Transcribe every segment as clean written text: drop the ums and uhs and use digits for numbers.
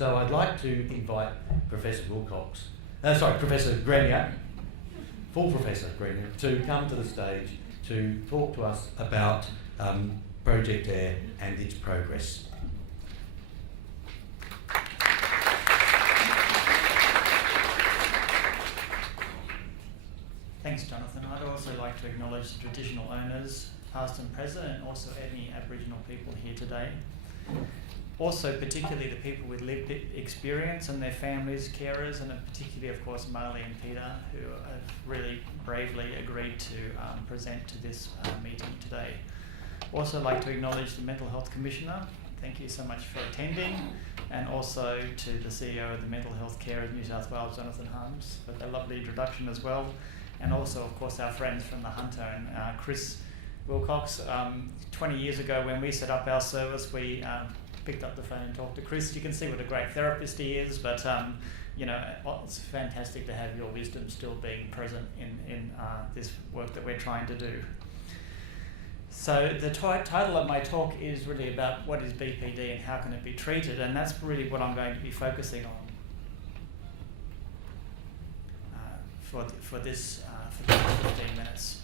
So I'd like to invite Professor Grenyer, full Professor Grenyer, to come to the stage to talk to us about Project AIR and its progress. Thanks, Jonathan. I'd also like to acknowledge the traditional owners, past and present, and also any Aboriginal people here today. Also, particularly the people with lived experience and their families, carers, and particularly, of course, Marley and Peter, who have really bravely agreed to present to this meeting today. Also like to acknowledge the Mental Health Commissioner. Thank you so much for attending, and also to the CEO of the Mental Health Care of New South Wales, Jonathan Harms, for the lovely introduction as well. And also, of course, our friends from the Hunter and Chris Wilcox. 20 years ago when we set up our service, we picked up the phone and talked to Chris. You can see what a great therapist he is, but it's fantastic to have your wisdom still being present in this work that we're trying to do. So the title of my talk is really about what is BPD and how can it be treated, and that's really what I'm going to be focusing on for this 15 minutes.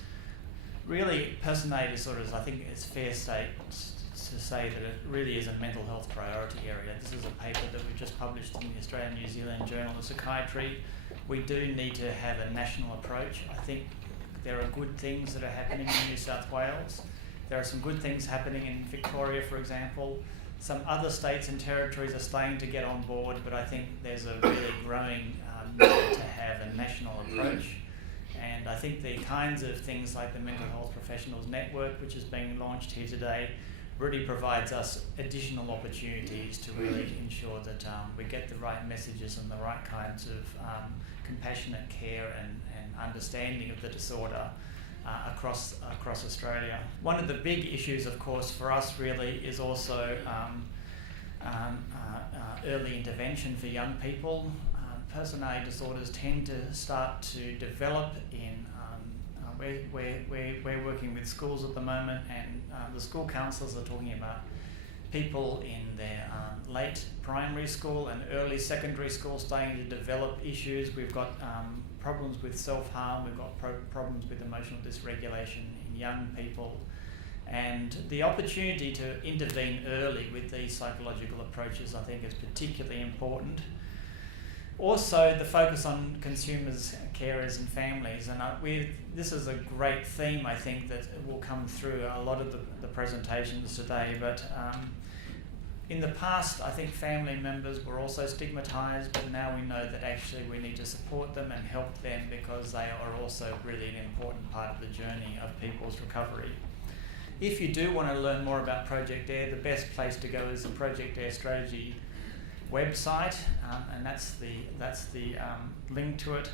Really, personality disorders, I think it's fair to say that it really is a mental health priority area. This is a paper that we've just published in the Australian New Zealand Journal of Psychiatry. We do need to have a national approach. I think there are good things that are happening in New South Wales. There are some good things happening in Victoria, for example. Some other states and territories are starting to get on board, but I think there's a really growing need to have a national approach. And I think the kinds of things like the Mental Health Professionals Network, which is being launched here today, really provides us additional opportunities to really ensure that we get the right messages and the right kinds of compassionate care and understanding of the disorder across Australia. One of the big issues, of course, for us really is also early intervention for young people. Personality disorders tend to start to develop in we're working with schools at the moment, and the school counsellors are talking about people in their late primary school and early secondary school starting to develop issues. We've got problems with self-harm, we've got problems with emotional dysregulation in young people, and the opportunity to intervene early with these psychological approaches I think is particularly important. Also, the focus on consumers, carers and families, and this is a great theme I think that will come through a lot of the presentations today, but in the past I think family members were also stigmatised, but now we know that actually we need to support them and help them because they are also really an important part of the journey of people's recovery. If you do want to learn more about Project AIR, the best place to go is the Project AIR strategy website, and that's the link to it.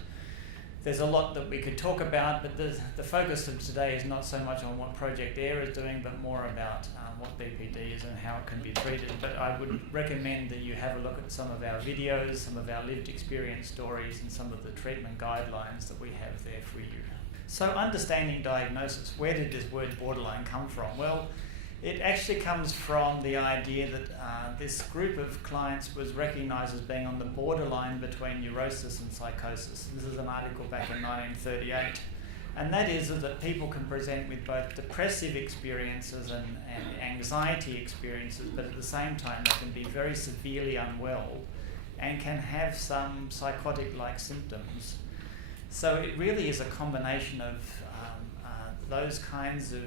There's a lot that we could talk about, but the focus of today is not so much on what Project AIR is doing, but more about what BPD is and how it can be treated. But I would recommend that you have a look at some of our videos, some of our lived experience stories, and some of the treatment guidelines that we have there for you. So understanding diagnosis, where did this word borderline come from? Well, it actually comes from the idea that this group of clients was recognised as being on the borderline between neurosis and psychosis. This is an article back in 1938. And that is that people can present with both depressive experiences and anxiety experiences, but at the same time they can be very severely unwell and can have some psychotic-like symptoms. So it really is a combination of those kinds of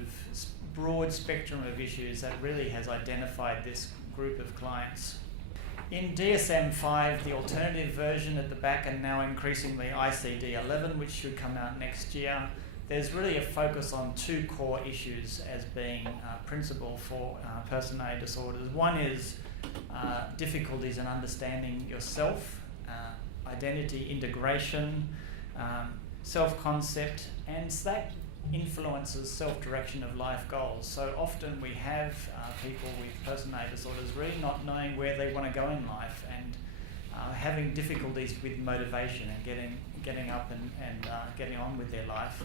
broad spectrum of issues that really has identified this group of clients. In DSM-5, the alternative version at the back, and now increasingly ICD-11, which should come out next year, there's really a focus on two core issues as being principal for personality disorders. One is difficulties in understanding yourself, identity integration, self-concept, and that influences self-direction of life goals. So often we have people with personality disorders really not knowing where they want to go in life and having difficulties with motivation and getting up and getting on with their life.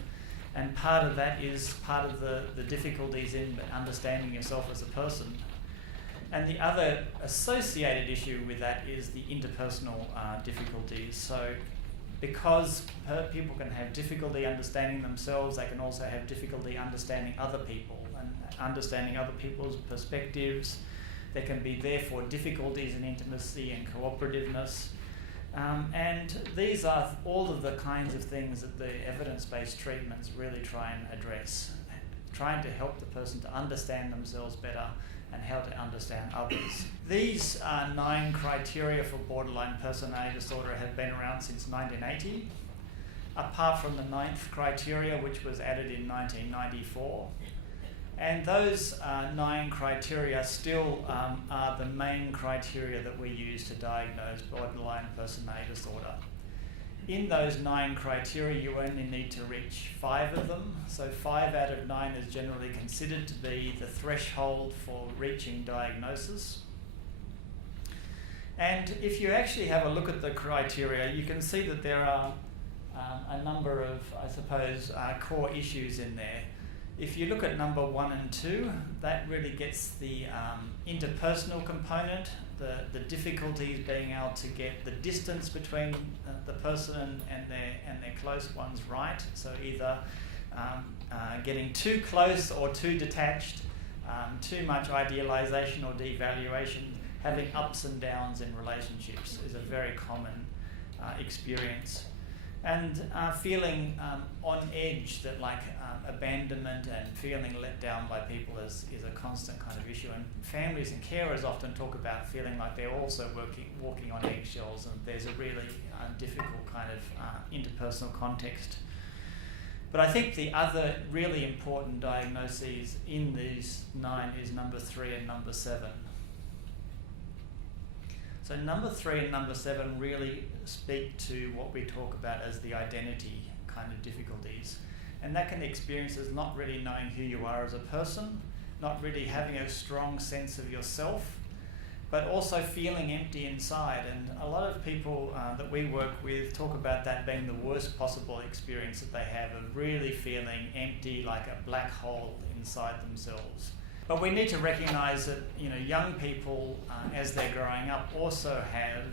And part of that is part of the difficulties in understanding yourself as a person. And the other associated issue with that is the interpersonal difficulties. So because people can have difficulty understanding themselves, they can also have difficulty understanding other people and understanding other people's perspectives. There can be therefore difficulties in intimacy and cooperativeness. And these are all of the kinds of things that the evidence-based treatments really try and address, trying to help the person to understand themselves better and how to understand others. These 9 criteria for borderline personality disorder have been around since 1980, apart from the 9th criteria, which was added in 1994. And those 9 criteria still are the main criteria that we use to diagnose borderline personality disorder. In those 9 criteria, you only need to reach 5 of them. So 5 out of 9 is generally considered to be the threshold for reaching diagnosis. And if you actually have a look at the criteria, you can see that there are a number of, I suppose, core issues in there. If you look at number 1 and 2, that really gets the interpersonal component, the difficulties being able to get the distance between the person and their close ones right. So either getting too close or too detached, too much idealization or devaluation, having ups and downs in relationships is a very common experience. And feeling on edge, that like abandonment and feeling let down by people is a constant kind of issue. And families and carers often talk about feeling like they're also walking on eggshells, and there's a really difficult kind of interpersonal context. But I think the other really important diagnoses in these 9 is number 3 and number 7. So number 3 and number 7 really speak to what we talk about as the identity kind of difficulties. And that can be experienced as not really knowing who you are as a person, not really having a strong sense of yourself, but also feeling empty inside. And a lot of people that we work with talk about that being the worst possible experience that they have, of really feeling empty, like a black hole inside themselves. But we need to recognise that young people, as they're growing up, also have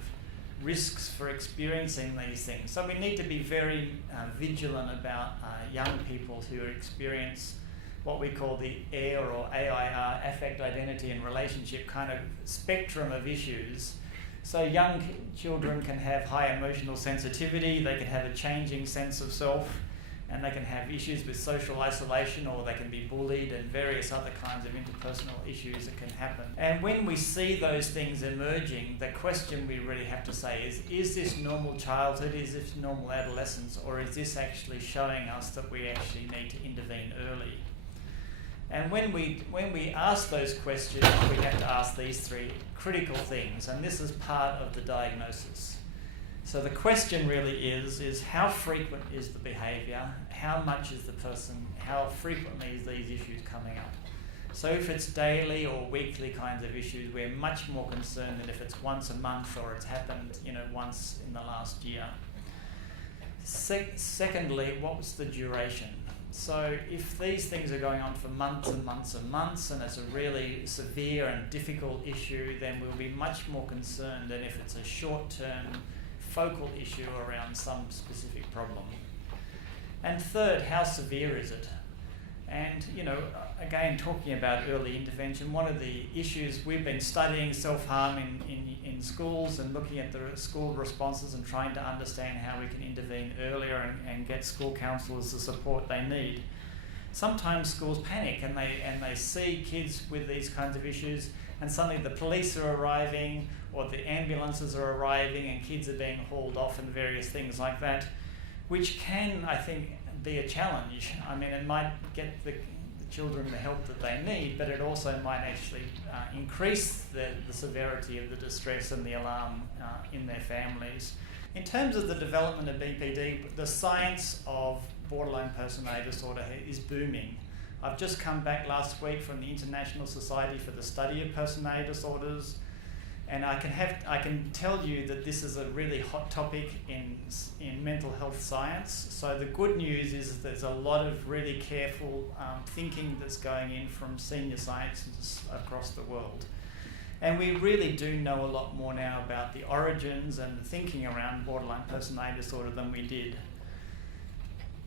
risks for experiencing these things. So we need to be very vigilant about young people who experience what we call the AIR or AIR, affect, identity and relationship kind of spectrum of issues. So young children can have high emotional sensitivity, they can have a changing sense of self, and they can have issues with social isolation, or they can be bullied, and various other kinds of interpersonal issues that can happen. And when we see those things emerging, the question we really have to say is this normal childhood, is this normal adolescence, or is this actually showing us that we actually need to intervene early? And when we ask those questions, we have to ask these 3 critical things, and this is part of the diagnosis. So the question really is how frequent is the behaviour, how much is the person, how frequently is these issues coming up? So if it's daily or weekly kinds of issues, we're much more concerned than if it's once a month or it's happened once in the last year. Secondly, what was the duration? So if these things are going on for months and months and months, and it's a really severe and difficult issue, then we'll be much more concerned than if it's a short-term focal issue around some specific problem. And third, how severe is it? And again, talking about early intervention, one of the issues we've been studying self-harm in schools and looking at the school responses and trying to understand how we can intervene earlier and get school counsellors the support they need. Sometimes schools panic and they see kids with these kinds of issues, and suddenly the police are arriving or the ambulances are arriving and kids are being hauled off and various things like that, which can, I think, be a challenge. I mean, it might get the children the help that they need, but it also might actually increase the severity of the distress and the alarm in their families. In terms of the development of BPD, the science of borderline personality disorder is booming. I've just come back last week from the International Society for the Study of Personality Disorders, and I can tell you that this is a really hot topic in mental health science. So the good news is there's a lot of really careful thinking that's going in from senior scientists across the world. And we really do know a lot more now about the origins and the thinking around borderline personality disorder than we did.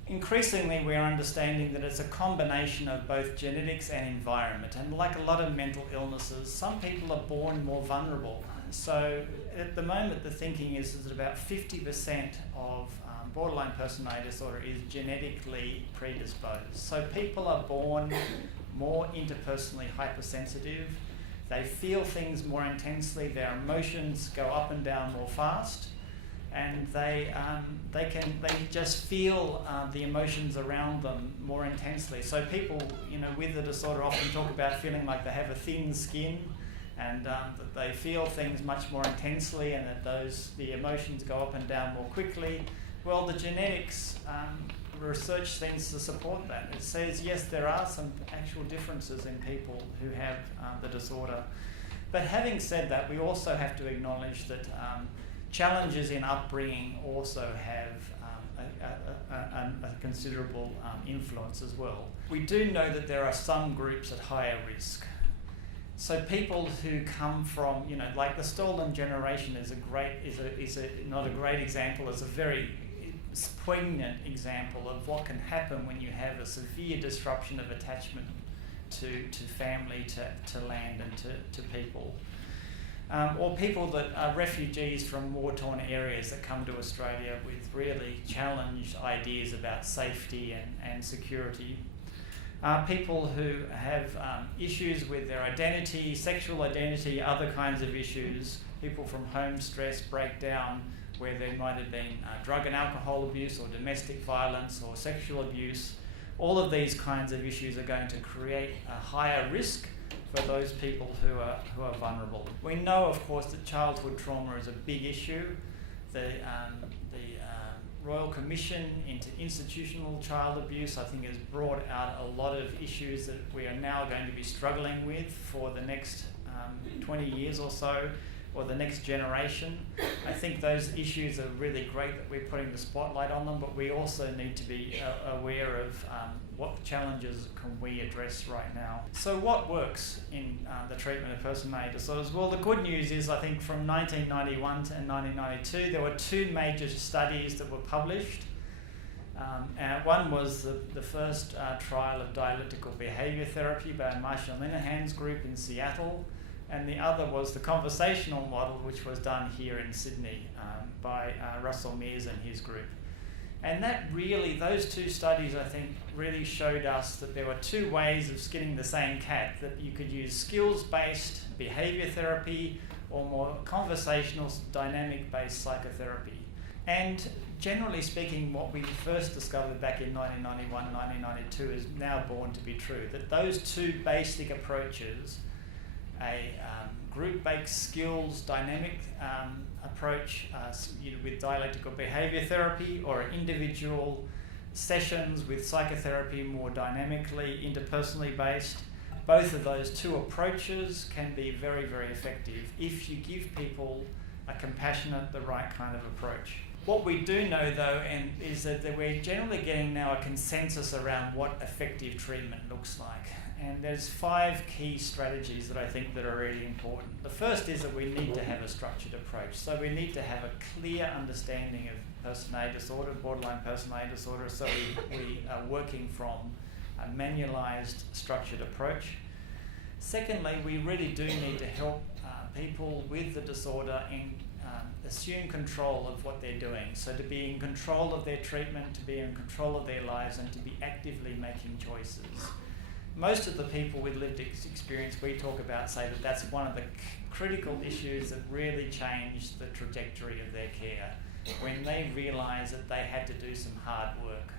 Increasingly, we're understanding that it's a combination of both genetics and environment. And like a lot of mental illnesses, some people are born more vulnerable. So at the moment, the thinking is that about 50% of borderline personality disorder is genetically predisposed. So people are born more interpersonally hypersensitive. They feel things more intensely. Their emotions go up and down more fast. And they just feel the emotions around them more intensely. So people, with the disorder often talk about feeling like they have a thin skin, and that they feel things much more intensely, and that the emotions go up and down more quickly. Well, the genetics research seems to support that. It says yes, there are some actual differences in people who have the disorder. But having said that, we also have to acknowledge that challenges in upbringing also have a considerable influence as well. We do know that there are some groups at higher risk. So people who come from, like the stolen generation is not a great example, it's a very poignant example of what can happen when you have a severe disruption of attachment to family, to land and to people. Or people that are refugees from war-torn areas that come to Australia with really challenged ideas about safety and security. People who have issues with their identity, sexual identity, other kinds of issues. People from home stress, breakdown, where there might have been drug and alcohol abuse or domestic violence or sexual abuse. All of these kinds of issues are going to create a higher risk for those people who are vulnerable. We know, of course, that childhood trauma is a big issue. The Royal Commission into Institutional Child Abuse, I think, has brought out a lot of issues that we are now going to be struggling with for the next 20 years or so, or the next generation. I think those issues are really great that we're putting the spotlight on them, but we also need to be aware of what challenges can we address right now. So what works in the treatment of personality disorders? Well, the good news is, I think from 1991 to 1992, there were two major studies that were published. One was the first trial of dialectical behaviour therapy by Marshall Linehan's group in Seattle, and the other was the conversational model, which was done here in Sydney by Russell Mears and his group. And that really, those two studies, I think, really showed us that there were two ways of skinning the same cat, that you could use skills-based behaviour therapy or more conversational, dynamic-based psychotherapy. And generally speaking, what we first discovered back in 1991, 1992 is now born to be true, that those two basic approaches, a group-based skills dynamic approach with dialectical behaviour therapy, or individual sessions with psychotherapy more dynamically, interpersonally based. Both of those two approaches can be very, very effective if you give people a compassionate, the right kind of approach. What we do know, though, is that we're generally getting now a consensus around what effective treatment looks like. And there's 5 key strategies that I think that are really important. The first is that we need to have a structured approach. So we need to have a clear understanding of personality disorder, borderline personality disorder, so we are working from a manualised, structured approach. Secondly, we really do need to help people with the disorder assume control of what they're doing. So to be in control of their treatment, to be in control of their lives, and to be actively making choices. Most of the people with lived experience we talk about say that that's one of the critical issues that really changed the trajectory of their care, when they realised that they had to do some hard work.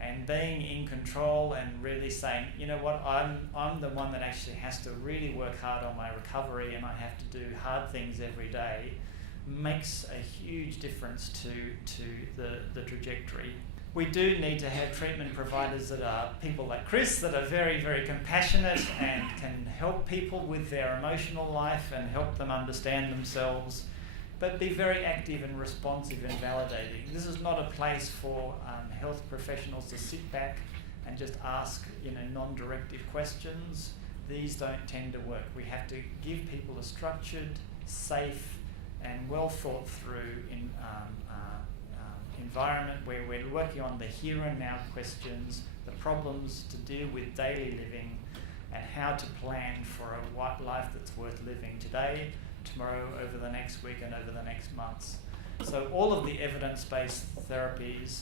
And being in control and really saying, you know what, I'm the one that actually has to really work hard on my recovery, and I have to do hard things every day, makes a huge difference to the trajectory. We do need to have treatment providers that are people like Chris, that are very, very compassionate and can help people with their emotional life and help them understand themselves, but be very active and responsive and validating. This is not a place for health professionals to sit back and just ask non-directive questions. these don't tend to work. We have to give people a structured, safe, and well thought through environment where we're working on the here and now questions, the problems to deal with daily living, and how to plan for a life that's worth living today, tomorrow, over the next week, and over the next months. So all of the evidence-based therapies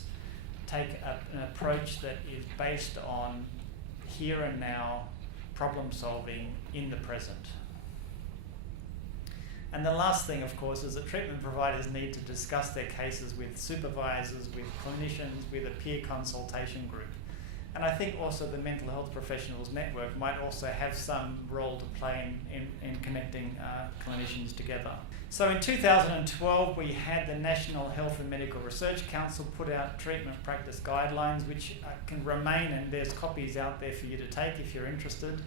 take an approach that is based on here and now problem solving in the present. And the last thing, of course, is that treatment providers need to discuss their cases with supervisors, with clinicians, with a peer consultation group. And I think also the Mental Health Professionals Network might also have some role to play in connecting clinicians together. So in 2012, we had the National Health and Medical Research Council put out treatment practice guidelines, which can remain, and there's copies out there for you to take if you're interested.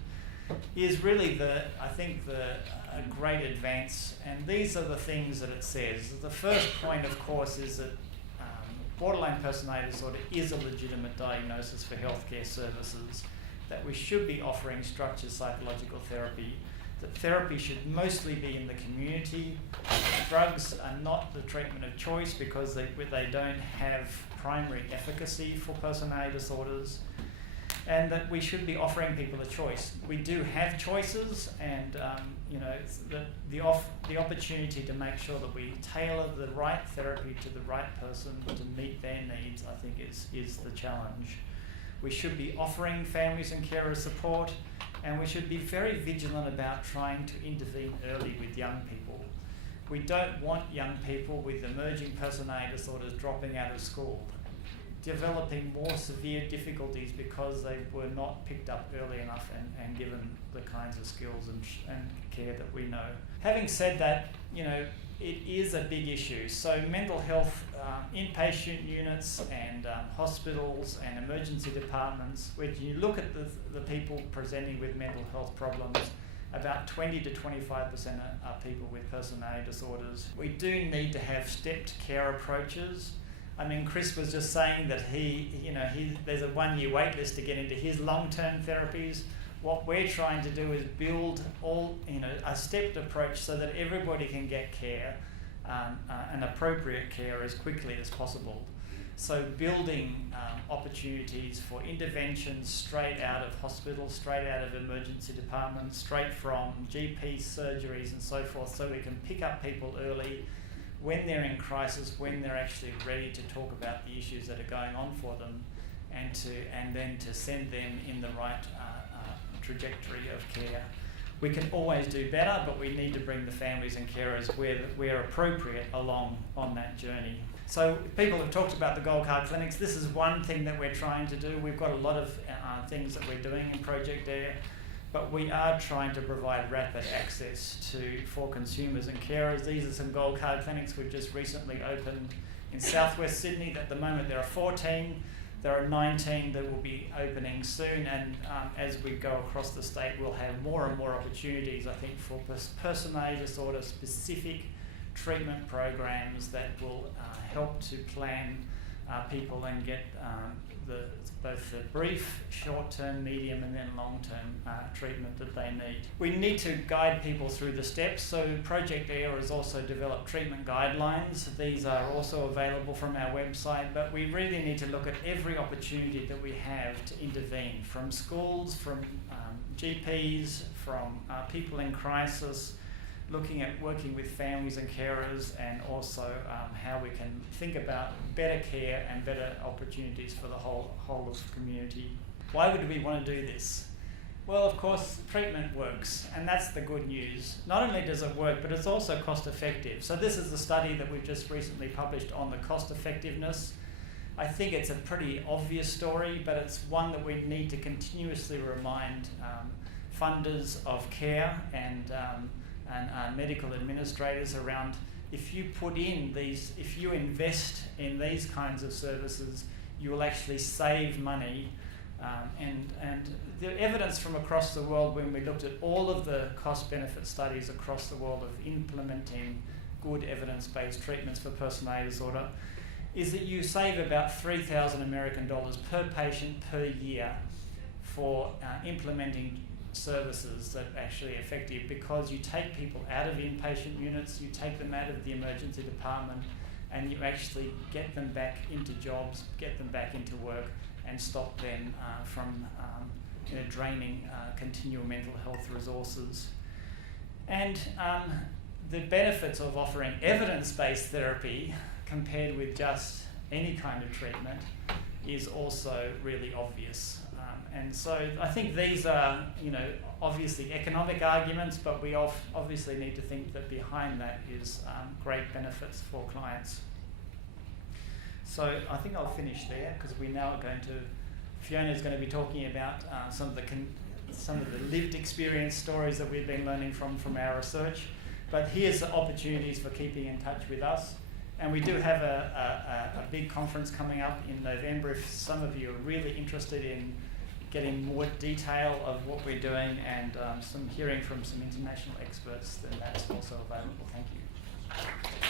Is really a great advance, and these are the things that it says. The first point, of course, is that borderline personality disorder is a legitimate diagnosis for healthcare services, that we should be offering structured psychological therapy, that therapy should mostly be in the community. Drugs are not the treatment of choice because they don't have primary efficacy for personality disorders, and that we should be offering people a choice. We do have choices, and the opportunity to make sure that we tailor the right therapy to the right person to meet their needs, I think is the challenge. We should be offering families and carers support, and we should be very vigilant about trying to intervene early with young people. We don't want young people with emerging personality disorders dropping out of school, developing more severe difficulties because they were not picked up early enough and given the kinds of skills and care that we know. Having said that, it is a big issue. So mental health inpatient units and hospitals and emergency departments, when you look at the people presenting with mental health problems, about 20 to 25% are people with personality disorders. We do need to have stepped care approaches. I mean, Chris was just saying that there's a 1-year wait list to get into his long-term therapies. What we're trying to do is build a stepped approach so that everybody can get care, and appropriate care as quickly as possible. So building opportunities for interventions straight out of hospitals, straight out of emergency departments, straight from GP surgeries and so forth, so we can pick up people early when they're in crisis, when they're actually ready to talk about the issues that are going on for them, and then to send them in the right trajectory of care. We can always do better, but we need to bring the families and carers where appropriate along on that journey. So people have talked about the Gold Card clinics. This is one thing that we're trying to do. We've got a lot of things that we're doing in Project Air, but we are trying to provide rapid access for consumers and carers. These are some Gold Card clinics we've just recently opened in southwest Sydney. At the moment there are 14. There are 19 that will be opening soon, and as we go across the state, we'll have more and more opportunities, I think, for personality disorder specific treatment programs that will help to plan people and get both the brief, short-term, medium, and then long-term treatment that they need. We need to guide people through the steps, so Project AIR has also developed treatment guidelines. These are also available from our website, but we really need to look at every opportunity that we have to intervene, from schools, from GPs, from people in crisis, looking at working with families and carers, and also how we can think about better care and better opportunities for the whole of the community. Why would we want to do this? Well, of course, treatment works, and that's the good news. Not only does it work, but it's also cost effective. So this is the study that we've just recently published on the cost effectiveness. I think it's a pretty obvious story, but it's one that we need to continuously remind funders of care and medical administrators around. If you invest in these kinds of services, you will actually save money. And the evidence from across the world, when we looked at all of the cost-benefit studies across the world of implementing good evidence-based treatments for personality disorder, is that you save about $3,000 American per patient per year for implementing services that are actually effective, because you take people out of inpatient units, you take them out of the emergency department, and you actually get them back into jobs, get them back into work, and stop them from draining continual mental health resources. And the benefits of offering evidence-based therapy compared with just any kind of treatment is also really obvious. And so I think these are, obviously economic arguments, but we obviously need to think that behind that is great benefits for clients. So I think I'll finish there, because we now are going to, Fiona's going to be talking about some of the lived experience stories that we've been learning from our research. But here's the opportunities for keeping in touch with us. And we do have a big conference coming up in November. If some of you are really interested in getting more detail of what we're doing and some hearing from some international experts, then that's also available. Thank you.